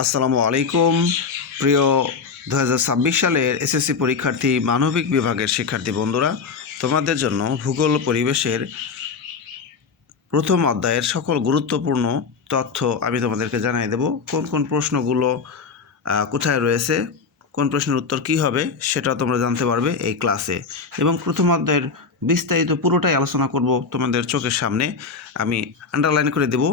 আসসালামু আলাইকুম প্রিয় 2026 সালের এসএসসি পরীক্ষার্থী মানবিক বিভাগের শিক্ষার্থী বন্ধুরা, তোমাদের জন্য ভূগোল পরিবেশের প্রথম অধ্যায়ের সকল গুরুত্বপূর্ণ তথ্য আমি তোমাদেরকে জানিয়ে দেব। কোন কোন প্রশ্নগুলো কোথায় রয়েছে, কোন প্রশ্নের উত্তর কী হবে সেটা তোমরা জানতে পারবে এই ক্লাসে। এবং প্রথম অধ্যায়ের বিস্তারিত পুরোটাই আলোচনা করব তোমাদের চোখের সামনে, আমি আন্ডারলাইন করে দেব,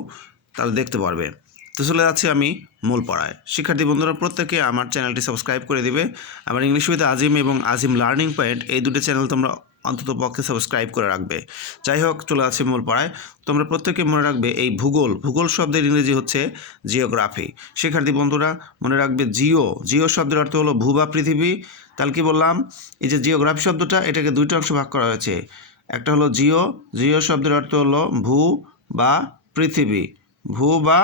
তাহলে দেখতে পারবে। তো চলে যাচ্ছি আমি মূল পড়ায়। শিক্ষার্থী বন্ধুরা প্রত্যেকে আমার চ্যানেলটি সাবস্ক্রাইব করে দিবে। আমার ইংলিশ উইথ আজিম এবং আজিম লার্নিং পয়েন্ট এই দুটো চ্যানেল তোমরা অন্তত পক্ষে সাবস্ক্রাইব করে রাখবে। যাই হোক, চলে যাচ্ছি মূল পড়ায়। তোমরা প্রত্যেকে মনে রাখবে এই ভূগোল শব্দের ইংরেজি হচ্ছে জিওগ্রাফি। শিক্ষার্থী বন্ধুরা মনে রাখবে জিও শব্দের অর্থ হলো ভূ বা পৃথিবী। তাহলে কি বললাম, এই যে জিওগ্রাফি শব্দটা, এটাকে দুইটা অংশ ভাগ করা হয়েছে। একটা হলো জিও শব্দের অর্থ হলো ভূ বা পৃথিবী, ভূ বা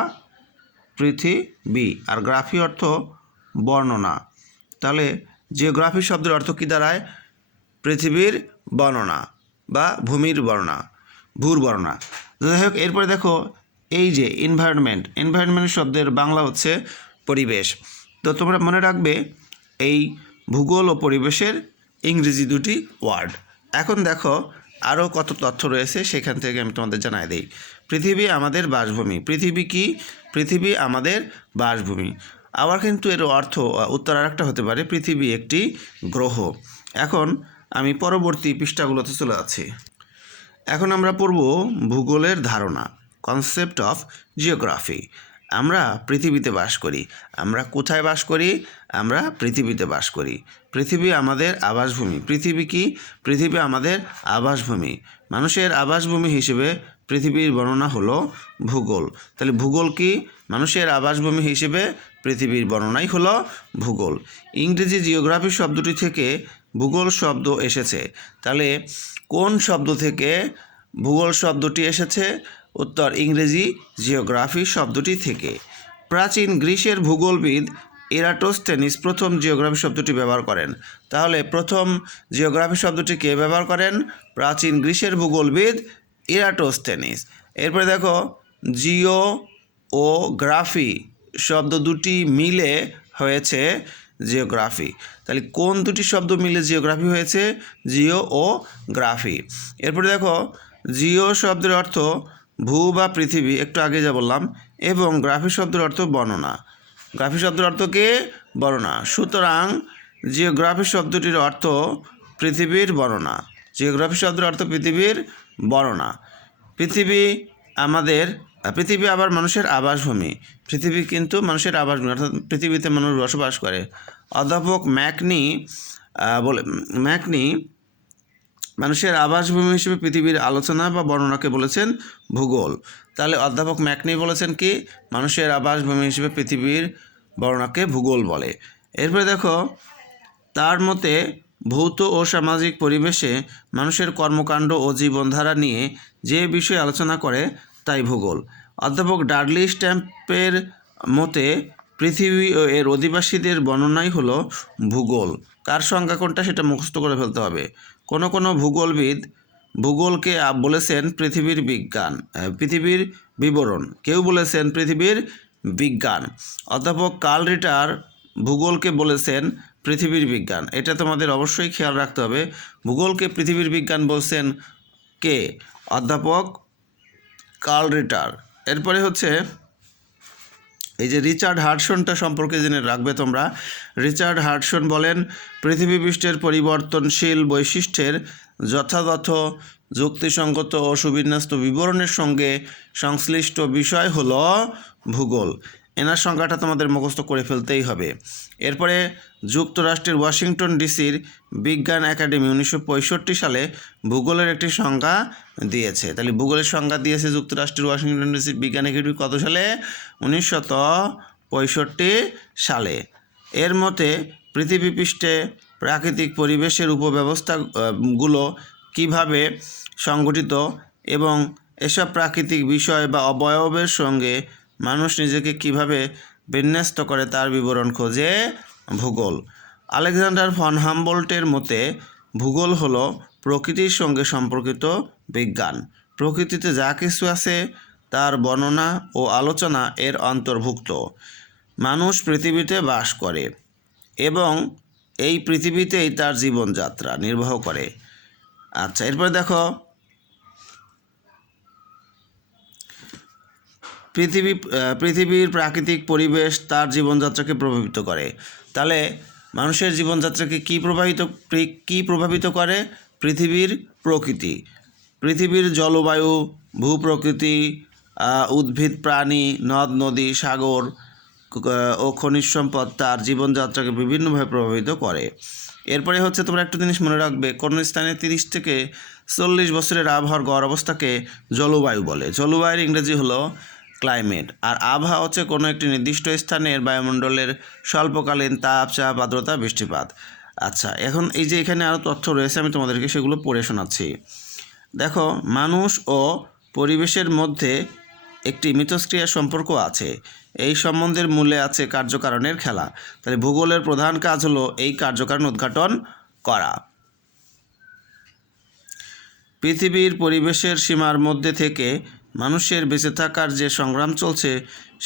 পৃথিবী, আর গ্রাফি অর্থ বর্ণনা। তাহলে জিওগ্রাফি শব্দের অর্থ কী দাঁড়ায়? পৃথিবীর বর্ণনা বা ভূমির বর্ণনা, ভূর বর্ণনা। যাই হোক, এরপরে দেখো এই যে এনভায়রনমেন্ট শব্দের বাংলা হচ্ছে পরিবেশ। তো তোমরা মনে রাখবে এই ভূগোল ও পরিবেশের ইংরেজি দুটি ওয়ার্ড। এখন দেখো আরও কত তথ্য রয়েছে, সেখান থেকে আমি তোমাদের জানাই দিই। পৃথিবী আমাদের বাসভূমি। পৃথিবী কি? পৃথিবী আমাদের বাসভূমি। আবার কিন্তু এর অর্থ উত্তর আরেকটা হতে পারে, পৃথিবী একটি গ্রহ। এখন আমি পরবর্তী পৃষ্ঠাগুলোতে চলে যাচ্ছি। এখন আমরা পড়ব ভূগোলের ধারণা, কনসেপ্ট অফ জিওগ্রাফি। আমরা পৃথিবীতে বাস করি। আমরা কোথায় বাস করি? আমরা পৃথিবীতে বাস করি। পৃথিবী আমাদের আবাসভূমি। পৃথিবী কি? পৃথিবী আমাদের আবাসভূমি। মানুষের আবাসভূমি হিসেবে পৃথিবীর বর্ণনা হলো ভূগোল। তাহলে ভূগোল কি? মানুষের আবাসভূমি হিসেবে পৃথিবীর বর্ণনাই হলো ভূগোল। ইংরেজি জিওগ্রাফি শব্দটি থেকে ভূগোল শব্দ এসেছে। তাহলে কোন শব্দ থেকে ভূগোল শব্দটি এসেছে? উত্তর ইংরেজি জিওগ্রাফি শব্দটি থেকে। প্রাচীন গ্রিসের ভূগোলবিদ এরাটোস্থেনিস প্রথম জিওগ্রাফি শব্দটি ব্যবহার করেন। তাহলে প্রথম জিওগ্রাফি শব্দটি কে ব্যবহার করেন? প্রাচীন গ্রিসের ভূগোলবিদ এরাটোস্থেনিস। এরপরে দেখো জিও ও গ্রাফি শব্দ দুটি মিলে হয়েছে জিওগ্রাফি। তাহলে কোন দুটি শব্দ মিলে জিওগ্রাফি হয়েছে? জিও ও গ্রাফি। এরপরে দেখো জিও শব্দের অর্থ ভূ বা পৃথিবী, একটু আগে যা বললাম, এবং গ্রাফি শব্দের অর্থ বর্ণনা। গ্রাফি শব্দের অর্থ কে? বর্ণনা। সুতরাং জিওগ্রাফি শব্দটির অর্থ পৃথিবীর বর্ণনা। জিওগ্রাফি শব্দের অর্থ পৃথিবীর বর্ণনা। পৃথিবী আবার মানুষের আবাসভূমি। পৃথিবী কিন্তু মানুষের আবাসভূমি, অর্থাৎ পৃথিবীতে মানুষ বসবাস করে। অধ্যাপক ম্যাকনি মানুষের আবাসভূমি হিসেবে পৃথিবীর আলোচনা বা বর্ণনাকে বলেছেন ভূগোল। তাহলে অধ্যাপক ম্যাকনি বলেছেন কি? মানুষের আবাসভূমি হিসেবে পৃথিবীর বর্ণনাকে ভূগোল বলে। এরপরে দেখো তার মতে ভৌত ও সামাজিক পরিবেশে মানুষের কর্মকাণ্ড ও জীবনধারা নিয়ে যে বিষয় আলোচনা করে তাই ভূগোল। অধ্যাপক ডাডলি স্ট্যাম্পের মতে পৃথিবী ও এর অধিবাসীদের বর্ণনাই হলো ভূগোল। কার সংজ্ঞা কোনটা সেটা মুখস্থ করে ফেলতে হবে। কোনো ভূগোলবিদ ভূগোলকে বলেছেন পৃথিবীর বিবরণ। কেউ বলেছেন পৃথিবীর বিজ্ঞান। অধ্যাপক কার্ল রিটার ভূগোলকে বলেছেন পৃথিবীর বিজ্ঞান। এটা তোমাদের অবশ্যই খেয়াল রাখতে হবে। ভূগোলকে পৃথিবীর বিজ্ঞান বলছেন কে? অধ্যাপক কার্ল রিটার। এরপরে হচ্ছে এই যে রিচার্ড হাডসনটা সম্পর্কে জেনে রাখবে তোমরা। রিচার্ড হাডসন বলেন পৃথিবী পৃষ্ঠের পরিবর্তনশীল বৈশিষ্ট্যের যথাযথ যুক্তিসঙ্গত ও সুবিন্যস্ত বিবরণের সঙ্গে সংশ্লিষ্ট বিষয় হলো ভূগোল। এনার সংজ্ঞাটা তোমাদের মুখস্থ করে ফেলতেই হবে। এরপরে যুক্তরাষ্ট্রের ওয়াশিংটন ডিসির বিজ্ঞান একাডেমি 1965 সালে ভূগোলের একটি সংজ্ঞা দিয়েছে। তাহলে ভূগোলের সংজ্ঞা দিয়েছে যুক্তরাষ্ট্রের ওয়াশিংটন ডিসির বিজ্ঞান একাডেমি কত সালে? 1965 সালে। এর মতে পৃথিবী পৃষ্ঠে প্রাকৃতিক পরিবেশের উপব্যবস্থাগুলো কীভাবে সংগঠিত এবং এসব প্রাকৃতিক বিষয় বা অবয়বের সঙ্গে মানুষ নিজেকে কিভাবে বিন্যস্ত করে তার বিবরণ খোঁজে ভূগোল। আলেকজান্ডার ফন হামবোল্টের মতে ভূগোল হলো প্রকৃতির সঙ্গে সম্পর্কিত বিজ্ঞান। প্রকৃতিতে যা কিছু আছে তার বর্ণনা ও আলোচনা এর অন্তর্ভুক্ত। মানুষ পৃথিবীতে বাস করে এবং এই পৃথিবীতেই তার জীবনযাত্রা নির্বাহ করে। আচ্ছা, এরপরে দেখো পৃথিবীর প্রাকৃতিক পরিবেশ তার জীবনযাত্রাকে প্রভাবিত করে। তাহলে মানুষের জীবনযাত্রাকে কি প্রভাবিত করে? পৃথিবীর প্রকৃতি, পৃথিবীর জলবায়ু, ভূপ্রকৃতি, উদ্ভিদ, প্রাণী, নদ নদী, সাগর ও খনিজ সম্পদ তার জীবনযাত্রাকে বিভিন্নভাবে প্রভাবিত করে। এরপরে হচ্ছে তোমরা একটা জিনিস মনে রাখবে, কোনো স্থানে 30 থেকে 40 বছরের আবহাওয়ার গড় অবস্থাকে জলবায়ু বলে। জলবায়ুর ইংরেজি হলো ক্লাইমেট। আর আবহাওয়া হচ্ছে কোনো একটি নির্দিষ্ট স্থানের বায়ুমণ্ডলের স্বল্পকালীন তাপ, চাপ, আর্দ্রতা, বৃষ্টিপাত। আচ্ছা, এখন এই যে এখানে আরও তথ্য রয়েছে, আমি তোমাদেরকে সেগুলো পড়ে শোনাচ্ছি। দেখো, মানুষ ও পরিবেশের মধ্যে একটি মিথস্ক্রিয়া সম্পর্ক আছে। এই সম্বন্ধের মূলে আছে কার্যকারণের খেলা। তাহলে ভূগোলের প্রধান কাজ হলো এই কার্যকারণ উদ্ঘাটন করা। পৃথিবীর পরিবেশের সীমার মধ্যে থেকে মানুষের বেঁচে থাকার যে সংগ্রাম চলছে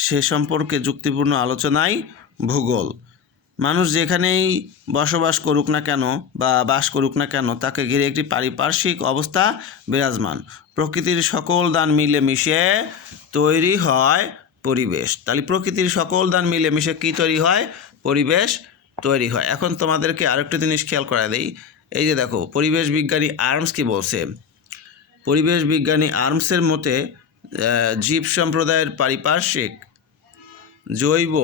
সে সম্পর্কে যুক্তিপূর্ণ আলোচনাই ভূগোল। মানুষ যেখানেই বসবাস করুক না কেন বা বাস করুক না কেন, তাকে ঘিরে একটি পারিপার্শ্বিক অবস্থা বিরাজমান। প্রকৃতির সকল দান মিলেমিশে তৈরি হয় পরিবেশ। তাহলে প্রকৃতির সকল দান মিলেমিশে কী তৈরি হয়? পরিবেশ তৈরি হয়। এখন তোমাদেরকে আরেকটা জিনিস খেয়াল করা দেই। এই যে দেখো, পরিবেশ বিজ্ঞানী আর্মস কি বলছে? পরিবেশ বিজ্ঞানী আর্মসের মতে জীব সম্প্রদায়ের পারিপার্শ্বিক, জৈব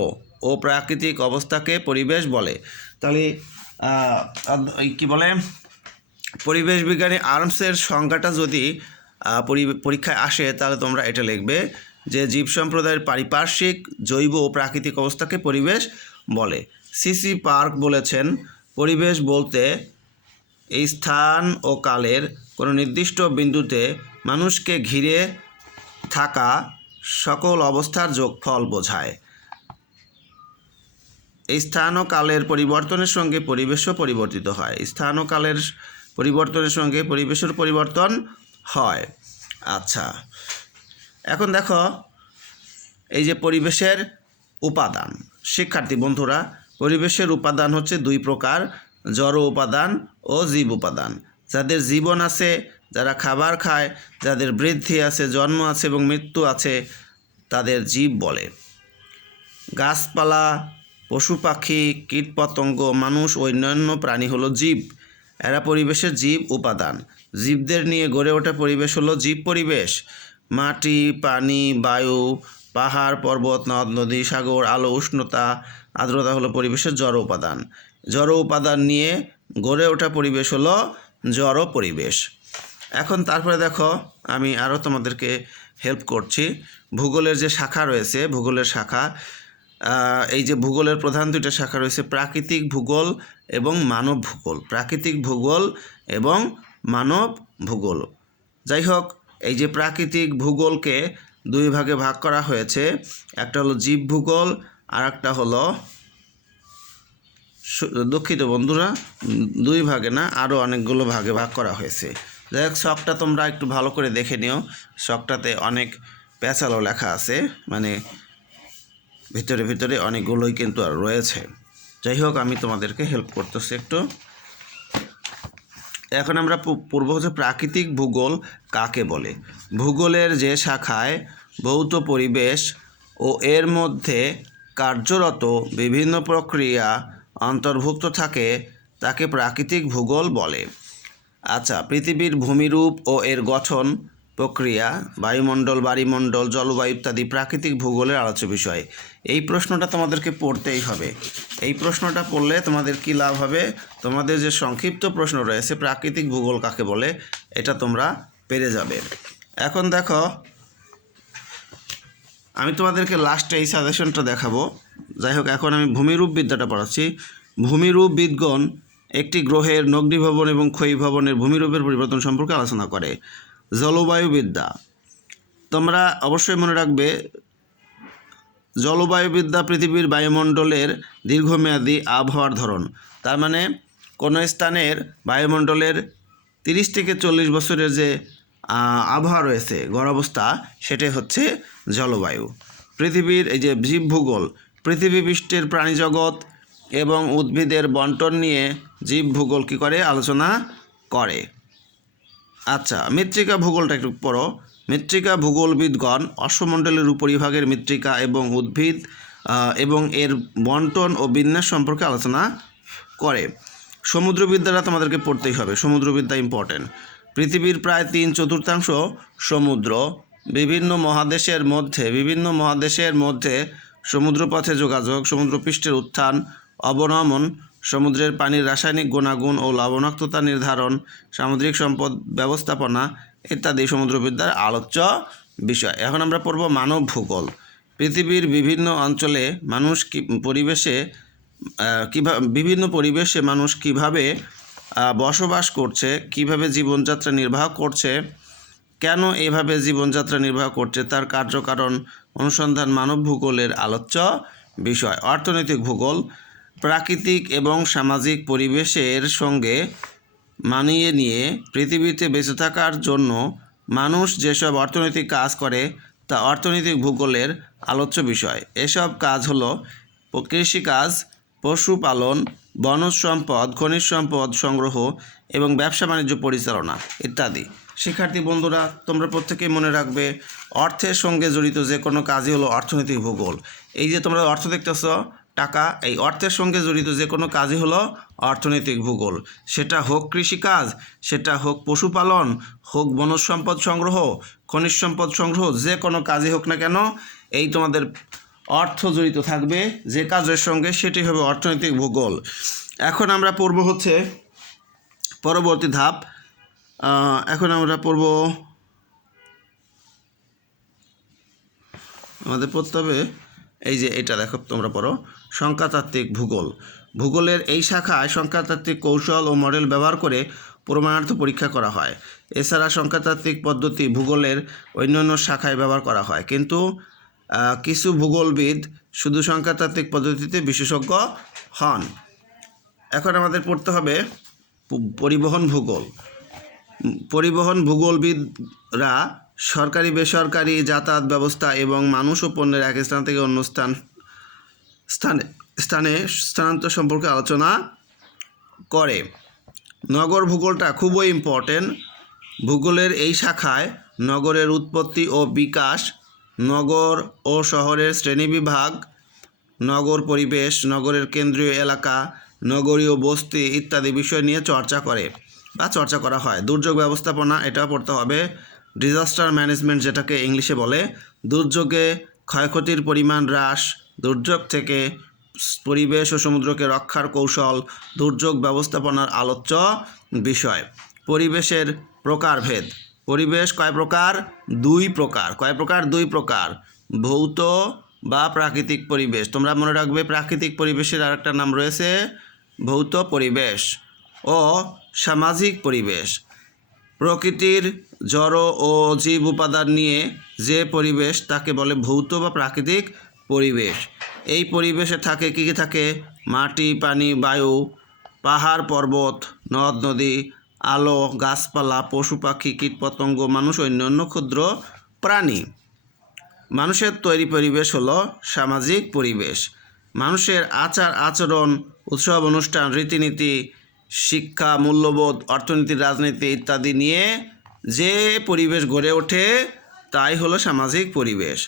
ও প্রাকৃতিক অবস্থাকে পরিবেশ বলে। তাহলে কি বলে, পরিবেশ বিজ্ঞানী আর্মসের সংজ্ঞাটা যদি পরীক্ষায় আসে তাহলে তোমরা এটা লিখবে যে জীব সম্প্রদায়ের পারিপার্শ্বিক, জৈব ও প্রাকৃতিক অবস্থাকে পরিবেশ বলে। সিসি পার্ক বলেছেন, পরিবেশ বলতে এই স্থান ও কালের কোনো নির্দিষ্ট বিন্দুতে মানুষকে ঘিরে থাকা সকল অবস্থার যোগফল বোঝায়। এই স্থান ও কালের পরিবর্তনের সঙ্গে পরিবেশও পরিবর্তিত হয়। স্থান ও কালের পরিবর্তনের সঙ্গে পরিবেশের পরিবর্তন হয়। আচ্ছা, এখন দেখো এই যে পরিবেশের উপাদান, শিক্ষার্থী বন্ধুরা, পরিবেশের উপাদান হচ্ছে দুই প্রকার, জড় উপাদান ও জীব উপাদান। যাদের জীবন আছে, যারা খাবার খায়, যাদের বৃদ্ধি আছে, জন্ম আছে এবং মৃত্যু আছে, তাদের জীব বলে। গাছপালা, পশু পাখি, কীটপতঙ্গ, মানুষ ও অন্যান্য প্রাণী হলো জীব। এরা পরিবেশের জীব উপাদান। জীবদের নিয়ে গড়ে ওঠা পরিবেশ হলো জীব পরিবেশ। মাটি, পানি, বায়ু, পাহাড়, পর্বত, নদ নদী, সাগর, আলো, উষ্ণতা, আর্দ্রতা হলো পরিবেশের জড় উপাদান। জড় উপাদান নিয়ে গড়ে ওঠা পরিবেশ হলো জড় পরিবেশ। এখন তারপরে দেখো, আমি আরও তোমাদেরকে হেল্প করছি। ভূগোলের যে শাখা রয়েছে, ভূগোলের শাখা, এই যে ভূগোলের প্রধান দুইটা শাখা রয়েছে, প্রাকৃতিক ভূগোল এবং মানব ভূগোল। প্রাকৃতিক ভূগোল এবং মানব ভূগোল। যাই হোক, এই যে প্রাকৃতিক ভূগোলকে দুই ভাগে ভাগ করা হয়েছে, একটা হলো জীব ভূগোল আর একটা হলো, দুঃখিত বন্ধুরা, দুই ভাগে না, আরও অনেকগুলো ভাগে ভাগ করা হয়েছে। যাই হোক, শখটা তোমরা একটু ভালো করে দেখে নিও। শখটাতে অনেক পেঁচালো লেখা আছে, মানে ভিতরে ভিতরে অনেকগুলোই কিন্তু আর রয়েছে। যাই হোক, আমি তোমাদেরকে হেল্প করতেছি একটু। এখন আমরা পূর্ব হচ্ছে প্রাকৃতিক ভূগোল কাকে বলে। ভূগোলের যে শাখায় ভৌত পরিবেশ ও এর মধ্যে কার্যরত বিভিন্ন প্রক্রিয়া অন্তর্ভুক্ত থাকে তাকে প্রাকৃতিক ভূগোল বলে। আচ্ছা, পৃথিবীর ভূমিরূপ ও এর গঠন প্রক্রিয়া, বায়ুমণ্ডল, বাড়িমণ্ডল, জলবায়ু ইত্যাদি প্রাকৃতিক ভূগোলের আলোচ্য বিষয়। এই প্রশ্নটা তোমাদেরকে পড়তেই হবে। এই প্রশ্নটা পড়লে তোমাদের কী লাভ হবে? তোমাদের যে সংক্ষিপ্ত প্রশ্ন রয়েছে প্রাকৃতিক ভূগোল কাকে বলে, এটা তোমরা পেরে যাবে। এখন দেখো, আমি তোমাদেরকে লাস্টে এই সাজেশনটা দেখাবো। যাই হোক, এখন আমি ভূমিরূপ বিদ্যাটা পড়াচ্ছি। ভূমিরূপবিদগণ একটি গ্রহের নগ্নীভবন এবং ক্ষয়ীভবনের ভূমিরূপের পরিবর্তন সম্পর্কে আলোচনা করে। জলবায়ুবিদ্যা, তোমরা অবশ্যই মনে রাখবে, জলবায়ুবিদ্যা পৃথিবীর বায়ুমণ্ডলের দীর্ঘমেয়াদী আবহাওয়ার ধরন। তার মানে কোনো স্থানের বায়ুমণ্ডলের 30 থেকে 40 বছরের যে আবহাওয়া রয়েছে, গড় অবস্থা, সেটাই হচ্ছে জলবায়ু। পৃথিবীর এই যে জীব ভূগোল, পৃথিবী পৃষ্ঠের প্রাণীজগৎ এবং উদ্ভিদের বন্টন নিয়ে জীব ভূগোল কী করে আলোচনা করে। আচ্ছা, মৃত্তিকা ভূগোলটা একটু পড়ো। মৃত্তিকা ভূগোলবিদগণ অশ্বমণ্ডলের উপরিভাগের মৃত্তিকা এবং উদ্ভিদ এবং এর বন্টন ও বিন্যাস সম্পর্কে আলোচনা করে। সমুদ্রবিদ্যাটা তোমাদেরকে পড়তেই হবে, সমুদ্রবিদ্যা ইম্পর্টেন্ট। পৃথিবীর প্রায় 3/4 সমুদ্র। বিভিন্ন মহাদেশের মধ্যে সমুদ্রপথে যোগাযোগ, সমুদ্রপৃষ্ঠের উত্থান অবনমন, সমুদ্রের পানির রাসায়নিক গুণাগুণ ও লবণাক্ততা নির্ধারণ, সামুদ্রিক সম্পদ ব্যবস্থাপনা ইত্যাদি সমুদ্রবিদ্যার আলোচ্য বিষয়। এখন আমরা পড়ব মানব ভূগোল। পৃথিবীর বিভিন্ন অঞ্চলে বিভিন্ন পরিবেশে মানুষ কিভাবে বসবাস করছে, কিভাবে জীবনযাত্রা নির্বাহ করছে, কেন এভাবে জীবনযাত্রা নির্বাহ করছে তার কার্যকারণ অনুসন্ধান মানব ভূগোলের আলোচ্য বিষয়। অর্থনৈতিক ভূগোল প্রাকৃতিক এবং সামাজিক পরিবেশের সঙ্গে মানিয়ে নিয়ে পৃথিবীতে বেঁচে থাকার জন্য মানুষ যেসব অর্থনৈতিক কাজ করে তা অর্থনৈতিক ভূগোলের আলোচ্য বিষয়। এসব কাজ হলো কৃষিকাজ, পশুপালন, বনজ সম্পদ, খনিজ সম্পদ সংগ্রহ এবং ব্যবসা বাণিজ্য পরিচালনা ইত্যাদি। শিক্ষার্থী বন্ধুরা, তোমরা প্রত্যেকেই মনে রাখবে, অর্থের সঙ্গে জড়িত যে কোনো কাজই হলো অর্থনৈতিক ভূগোল। এই যে তোমরা অর্থ দেখতেছ, টাকা, এই অর্থের সঙ্গে জড়িত যে কোনো কাজই হলো অর্থনৈতিক ভূগোল। সেটা হোক কৃষিকাজ, সেটা হোক পশুপালন, হোক বনজ সম্পদ সংগ্রহ, খনিজ সম্পদ সংগ্রহ, যে কোনো কাজই হোক না কেন এই তোমাদের অর্থ জড়িত থাকবে যে কাজের সঙ্গে, সেটি হবে অর্থনৈতিক ভূগোল। এখন আমরা পড়ব হচ্ছে পরবর্তী ধাপ। এখন আমরা পড়ব, আমাদের পড়তে হবে এই যে এটা দেখো, তোমরা পড়ো সংখ্যাতাত্ত্বিক ভূগোল। ভূগোলের এই শাখায় সংখ্যাতাত্ত্বিক কৌশল ও মডেল ব্যবহার করে প্রমাণার্থ পরীক্ষা করা হয়। এছাড়া সংখ্যাতাত্ত্বিক পদ্ধতি ভূগোলের অন্যান্য শাখায় ব্যবহার করা হয়, কিন্তু কিছু ভূগোলবিদ শুধু সংখ্যাতাত্ত্বিক পদ্ধতিতে বিশেষজ্ঞ হন। এখন আমাদের পড়তে হবে পরিবহন ভূগোল। পরিবহন ভূগোলবিদরা সরকারি বেসরকারি যাতায়াত ব্যবস্থা এবং মানুষ ও পণ্যের এক স্থান থেকে অন্য স্থানে স্থানান্তর সম্পর্কে আলোচনা করে। নগর ভূগোলটা খুবই ইম্পর্টেন্ট। ভূগোলের এই শাখায় নগরের উৎপত্তি ও বিকাশ, নগর ও শহরের শ্রেণীবিভাগ, নগর পরিবেশ, নগরের কেন্দ্রীয় এলাকা, নগরীয় বস্তি ইত্যাদি বিষয় নিয়ে চর্চা করা হয়। দুর্যোগ ব্যবস্থাপনা, এটা পড়তে হবে। ডিজাস্টার ম্যানেজমেন্ট, যেটাকে ইংলিশে বলে। দুর্যোগে ক্ষয়ক্ষতির পরিমাণ হ্রাস, দুর্যোগ থেকে পরিবেশ ও সমুদ্রকে রক্ষার কৌশল দুর্যোগ ব্যবস্থাপনার আলোচ্য বিষয়। পরিবেশের প্রকারভেদ। পরিবেশ কয় প্রকার? দুই প্রকার। ভৌত বা প্রাকৃতিক পরিবেশ। তোমরা মনে রাখবে, প্রাকৃতিক পরিবেশের আরেকটা নাম রয়েছে ভৌত পরিবেশ ও সামাজিক পরিবেশ। প্রকৃতির জড় ও জীব উপাদান নিয়ে যে পরিবেশ তাকে বলে ভৌত বা প্রাকৃতিক পরিবেশ। এই পরিবেশে থাকে কী থাকে? মাটি, পানি, বায়ু, পাহাড় পর্বত, নদ নদী, আলো, গাছপালা, পশু পাখি, কীটপতঙ্গ, মানুষ, অন্যান্য ক্ষুদ্র প্রাণী। মানুষের তৈরি পরিবেশ হলো সামাজিক পরিবেশ। মানুষের আচার আচরণ, উৎসব অনুষ্ঠান, রীতিনীতি, শিক্ষা, মূল্যবোধ, অর্থনীতি, রাজনীতি ইত্যাদি নিয়ে যে পরিবেশ গড়ে ওঠে তাই হলো সামাজিক পরিবেশ।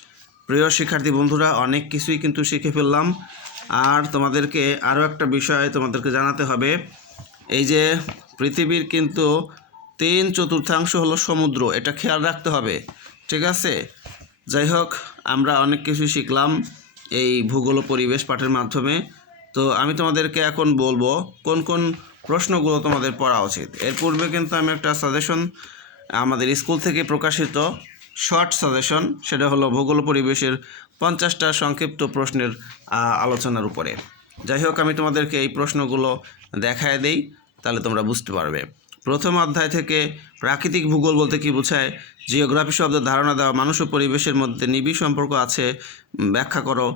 প্রিয় শিক্ষার্থী বন্ধুরা, অনেক কিছুই কিন্তু শিখে ফেললাম। আর তোমাদেরকে আরও একটা বিষয় তোমাদেরকে জানাতে হবে, এই যে পৃথিবীর কিন্তু 3/4 হলো সমুদ্র, এটা খেয়াল রাখতে হবে, ঠিক আছে? যাই হোক, আমরা অনেক কিছু শিখলাম এই ভূগোল ও পরিবেশ পাঠের মাধ্যমে। তো আমি তোমাদেরকে এখন বলবো কোন কোন প্রশ্নগুলো তোমাদের পড়া উচিত। এর পূর্বে কিন্তু আমি একটা সাজেশন, আমাদের স্কুল থেকে প্রকাশিত শর্ট সাজেশন, সেটা হলো ভূগোল পরিবেশের 50টা সংক্ষিপ্ত প্রশ্নের আলোচনার উপরে। যাই হোক, আমি তোমাদেরকে এই প্রশ্নগুলো দেখায় দেই, তাহলে তোমরা বুঝতে পারবে। প্রথম অধ্যায় থেকে প্রাকৃতিক ভূগোল বলতে কী বোঝায়, জিওগ্রাফি শব্দের ধারণা দেওয়া, মানুষ ও পরিবেশের মধ্যে নিবিড় সম্পর্ক আছে ব্যাখ্যা করো,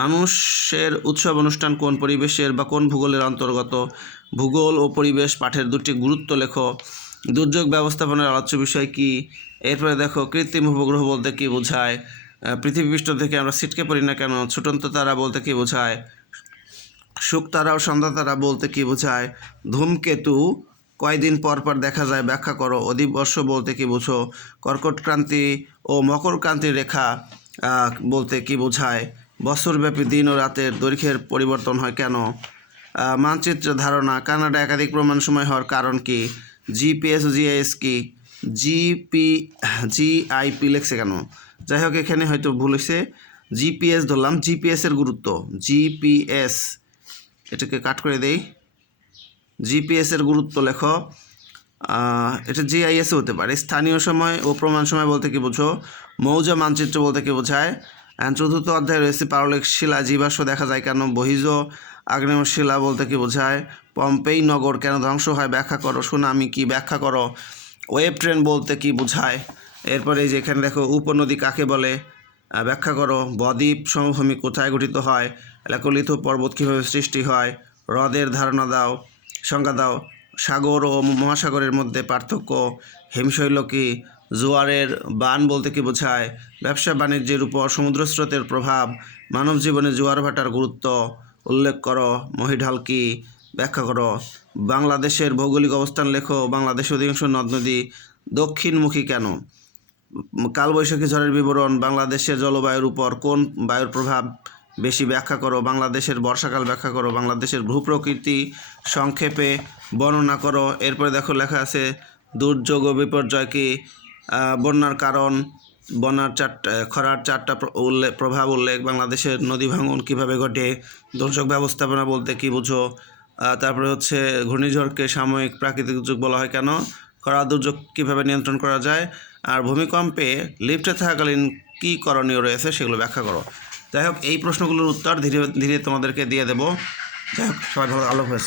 মানুষের উৎসব অনুষ্ঠান কোন পরিবেশের বা কোন ভূগোলের অন্তর্গত, ভূগোল ও পরিবেশ পাঠের দুটি গুরুত্ব লেখো, দুর্যোগ ব্যবস্থাপনার আলোচ্য বিষয় কী। এরপরে দেখো কৃত্রিম উপগ্রহ বলতে কী বোঝায়, পৃথিবীপৃষ্ঠ থেকে আমরা ছিটকে পড়ি না কেন? ছুটন্ত তারা বলতে কী বোঝায়? শুক তারা ও সন্ধ্যা তারা বলতে কী বোঝায়? ধূমকেতু কয়দিন পর পর দেখা যায়? ব্যাখ্যা করো। অধিবর্ষ বলতে কী বুঝো? কর্কট ক্রান্তি ও মকর ক্রান্তির রেখা বলতে কী বোঝায়? বছরব্যাপী দিন ও রাতের দৈর্ঘ্যের পরিবর্তন হয় কেন? মানচিত্র ধারণা। কানাডা একাধিক প্রমাণ সময় হওয়ার কারণ কি? জিপিএস ও জিআইএস কি? জিআইপি লেখছে কেন? যাই হোক, এখানে হয়তো ভুল হয়েছে। জিপিএস ধরলাম। জিপিএসের গুরুত্ব, জিপিএস এটাকে কাট করে দেই। জিপিএসের গুরুত্ব লেখো। এটা জিআইএসও হতে পারে। স্থানীয় সময় ও প্রমাণ সময় বলতে কি বুঝো? মৌজা মানচিত্র বলতে কি বোঝায়? চতুর্থ অধ্যায়ে রয়েছে পারলিক শিলা জীবাশ্ম দেখা যায় কেন? বহিজ আগ্নেয় শিলা বলতে কি বোঝায়? পম্পেই নগর কেন ধ্বংস হয়? ব্যাখ্যা করো। সুনামি কি? ব্যাখ্যা করো। ওয়েব ট্রেন বলতে কি বোঝায়? এরপরে এই যে এখানে দেখো, উপনদী কাকে বলে? ব্যাখ্যা করো। বদ্বীপ সমভূমি কোথায় গঠিত হয়? লেখলিথ পর্বত কীভাবে সৃষ্টি হয়? হ্রদের ধারণা দাও, সংজ্ঞা দাও। সাগর ও মহাসাগরের মধ্যে পার্থক্য। হিমশৈল কি? জোয়ারের বান বলতে কি বোঝায়? ব্যবসা বাণিজ্যের উপর সমুদ্রস্রোতের প্রভাব। মানব জীবনে জোয়ার ভাটার গুরুত্ব উল্লেখ করো। মহিঢাল কি? ব্যাখ্যা করো। বাংলাদেশের ভৌগোলিক অবস্থান লেখো। বাংলাদেশের অধিকাংশ নদ নদী দক্ষিণমুখী কেন? কালবৈশাখী ঝড়ের বিবরণ। বাংলাদেশের জলবায়ুর উপর কোন বায়ুর প্রভাব বেশি? ব্যাখ্যা করো। বাংলাদেশের বর্ষাকাল ব্যাখ্যা করো। বাংলাদেশের ভূপ্রকৃতি সংক্ষেপে বর্ণনা করো। এরপরে দেখো লেখা আছে দুর্যোগ ও বিপর্যয় কি? বন্যার কারণ, খরার চারটা প্রভাব উল্লেখ। বাংলাদেশের নদী ভাঙন কীভাবে ঘটে? দুর্যোগ ব্যবস্থাপনা বলতে কি বুঝো? তারপরে হচ্ছে ঘূর্ণিঝড়কে সাময়িক প্রাকৃতিক দুর্যোগ বলা হয় কেন? খরা দুর্যোগ কীভাবে নিয়ন্ত্রণ করা যায়? আর ভূমিকম্পে লিফটে থাকাকালীন কী করণীয় রয়েছে সেগুলো ব্যাখ্যা করো। যাই হোক, এই প্রশ্নগুলোর উত্তর ধীরে ধীরে তোমাদেরকে দিয়ে দেবো। যাই হোক, সবাই ভালো, আল্লাহ হাফেজ।